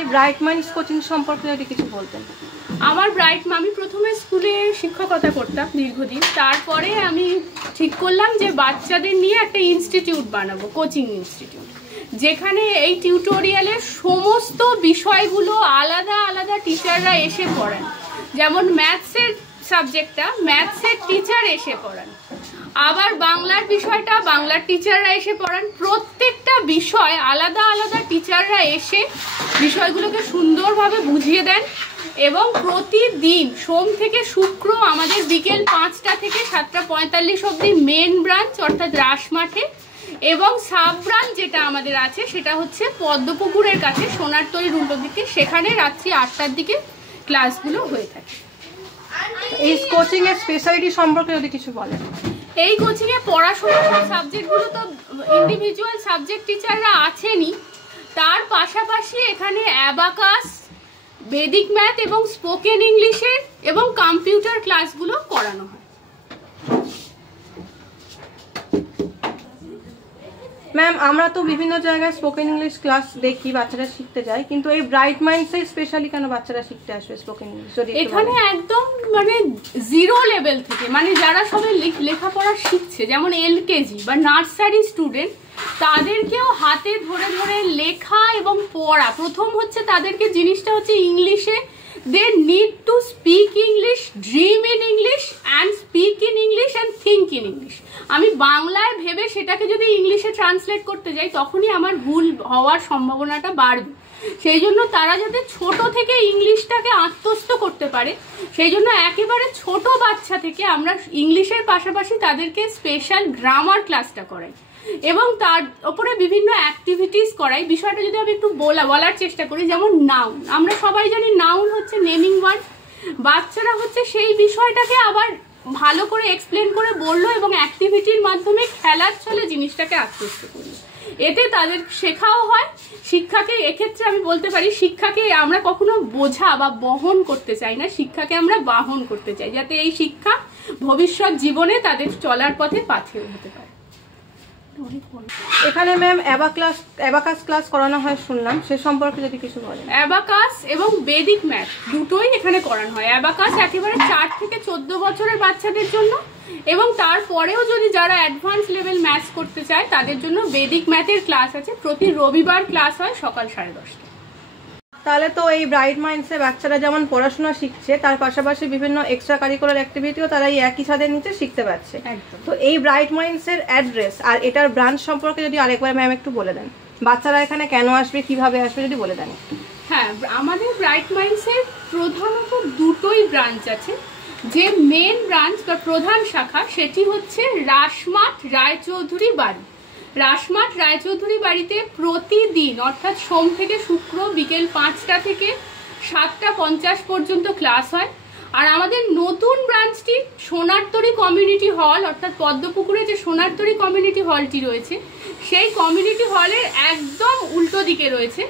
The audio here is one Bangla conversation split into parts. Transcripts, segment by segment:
এই ব্রাইট মাইন্ডস কোচিং সম্পর্কে যদি কিছু বলতেন। আমার আমি প্রথমে স্কুলে শিক্ষকতা করতাম দীর্ঘদিন, তারপরে আমি ঠিক করলাম যে বাচ্চাদের নিয়ে একটা ইনস্টিটিউট বানাবো, কোচিং ইনস্টিটিউট, যেখানে এই টিউটোরিয়ালের সমস্ত বিষয়গুলো আলাদা আলাদা টিচাররা এসে পড়ান। যেমন ম্যাথসের সাবজেক্টটা ম্যাথসের টিচার এসে পড়ান, আবার বাংলার বিষয়টা বাংলার টিচাররা এসে পড়ান। প্রত্যেকটা বিষয় আলাদা আলাদা টিচাররা এসে বিষয়গুলোকে সুন্দরভাবে বুঝিয়ে দেন এবং প্রতিদিন সোম থেকে শুক্র আমাদের বিকেল 5টা থেকে 7:45 অবধি মেন ব্রাঞ্চ অর্থাৎ রাসমাঠে, এবং সাব ব্রাঞ্চ যেটা আমাদের আছে সেটা হচ্ছে পদ্মপুকুরের কাছে সোনারতরীর উল্টো দিকে, সেখানে রাত্রি 8টার দিকে ক্লাসগুলো হয়ে থাকে। এই কোচিং এর স্পেশালিটি সম্পর্কে যদি কিছু বলেন। এই কোচিংয়ে পড়াশোনার সাবজেক্টগুলো তো ইন্ডিভিজুয়াল সাবজেক্ট টিচাররা আছেনই, তার পাশাপাশি এখানে অ্যাবাকাস, বেদিক ম্যাথ এবং স্পোকেন ইংলিশের এবং কম্পিউটার ক্লাসগুলো করানো হয়। ম্যাম, আমরা তো বিভিন্ন জায়গায় স্পোকেন ইংলিশ ক্লাস দেখি, বাচ্চারা শিখতে যায়, কিন্তু এই ব্রাইট মাইন্ডসে স্পেশালি কেন বাচ্চারা শিখতে আসবে স্পোকেন ইংলিশ? এখানে একদম মানে জিরো লেভেল থেকে, মানে যারা সবাই লেখাপড়া শিখছে, যেমন এলকেজি বা নার্সারি স্টুডেন্ট, তাদেরকেও হাতে ধরে ধরে লেখা এবং পড়া। প্রথম হচ্ছে তাদেরকে জিনিসটা হচ্ছে ইংলিশে they need to speak English, dream in English and speak in English and think in English. আমি বাংলায় ভেবে সেটাকে যদি ইংলিশে ট্রান্সলেট করতে যাই তখনই আমার ভুল হওয়ার সম্ভাবনাটা বাড়বে। সেই জন্য তারা যাতে ছোট থেকে ইংলিশটাকে আত্মস্থ করতে পারে, সেই জন্য একেবারে ছোট বাচ্চা থেকে আমরা ইংলিশের পাশাপাশি তাদেরকে স্পেশাল গ্রামার ক্লাসটা করাই এবং তার উপরে বিভিন্ন অ্যাক্টিভিটিস করাই। বিষয়টা যদি আমি একটু বলার চেষ্টা করি, যেমন নাউন, আমরা সবাই জানি নাউন হচ্ছে নেমিং ওয়ার্ড, বাচ্চারা হচ্ছে সেই বিষয়টাকে আবার ভালো করে এক্সপ্লেন করে বললো এবং অ্যাক্টিভিটির মাধ্যমে খেলার ছলে জিনিসটাকে আত্মস্থ করলো। এতে তাদের শেখাও হয়। শিক্ষাকে এক্ষেত্রে আমি বলতে পারি, শিক্ষাকে আমরা কখনো বোঝা বা বহন করতে চাই না, শিক্ষাকে আমরা বাহন করতে চাই, যাতে এই শিক্ষা ভবিষ্যৎ জীবনে তাদের চলার পথে পাথেয় হতে পারে। এখানে ম্যাম অ্যাবাকাস ক্লাস করানো হয় শুনলাম, সে সম্পর্কে যদি কিছু বলেন। অ্যাবাকাস এবং বেদিক ম্যাথ দুটোই এখানে করানো হয়। অ্যাবাকাস একেবারে 4 থেকে 14 বছরের বাচ্চাদের জন্য, এবং তারপরেও যদি যারা অ্যাডভান্স লেভেল ম্যাথস করতে চায় তাদের জন্য বেদিক ম্যাথের ক্লাস আছে। প্রতি রবিবার ক্লাস হয় সকাল 10:30। তাহলে তো এই ব্রাইট মাইন্ডসে বাচ্চারা যেমন পড়াশোনা শিখছে, তার পাশাপাশি বিভিন্ন এক্সট্রা কারিকুলার অ্যাক্টিভিটিও তারা এই একই ছাদের নিচে শিখতে পারছে। তো এই ব্রাইট মাইন্ডসের অ্যাড্রেস আর এটার ব্রাঞ্চ সম্পর্কে যদি আরেকবার ম্যাম একটু বলে দেন, বাচ্চারা এখানে কেন আসবে, কিভাবে আসবে যদি বলে দেন। হ্যাঁ, আমাদের ব্রাইট মাইন্ডসের প্রধানত দুটোই ব্রাঞ্চ আছে। যে মেন ব্রাঞ্চ বা প্রধান শাখা সেটি হচ্ছে রাসমাঠ রায়চৌধুরী বাড়ি। রাসমাঠ রায়চৌধুরী বাড়িতে প্রতিদিন অর্থাৎ সোম থেকে শুক্র বিকেল 5টা থেকে 7:50 পর্যন্ত ক্লাস হয়। আর আমাদের নতুন ব্রাঞ্চটি সোনারতরী কমিউনিটি হল অর্থাৎ পদ্মপুকুরে যে সোনারতরী কমিউনিটি হলটি রয়েছে সেই কমিউনিটি হলের একদম উল্টো দিকে রয়েছে,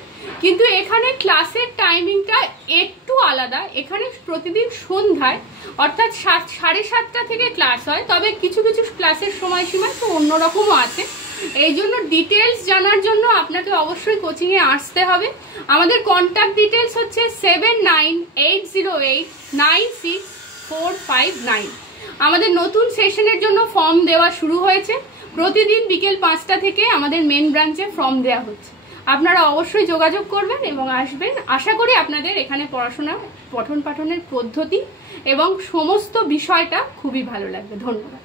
কিন্তু এখানে ক্লাসের টাইমিংটা একটু আলাদা। এখানে প্রতিদিন সন্ধ্যায় অর্থাৎ 7:30 থেকে ক্লাস হয়, তবে কিছু কিছু ক্লাসের সময়সীমা তো অন্যরকমও আছে। এই জন্য ডিটেলস জানার জন্য আপনাকে অবশ্যই কোচিংয়ে আসতে হবে। আমাদের কন্ট্যাক্ট ডিটেলস হচ্ছে 7980896459। আমাদের নতুন সেশনের জন্য ফর্ম দেওয়া শুরু হয়েছে। প্রতিদিন বিকেল 5টা থেকে আমাদের মেন ব্রাঞ্চে ফর্ম দেওয়া হচ্ছে। আপনারা অবশ্যই যোগাযোগ করবেন এবং আসবেন। আশা করি আপনাদের এখানে পড়াশোনা, পঠন পাঠনের পদ্ধতি এবং সমস্ত বিষয়টা খুবই ভালো লাগবে। ধন্যবাদ।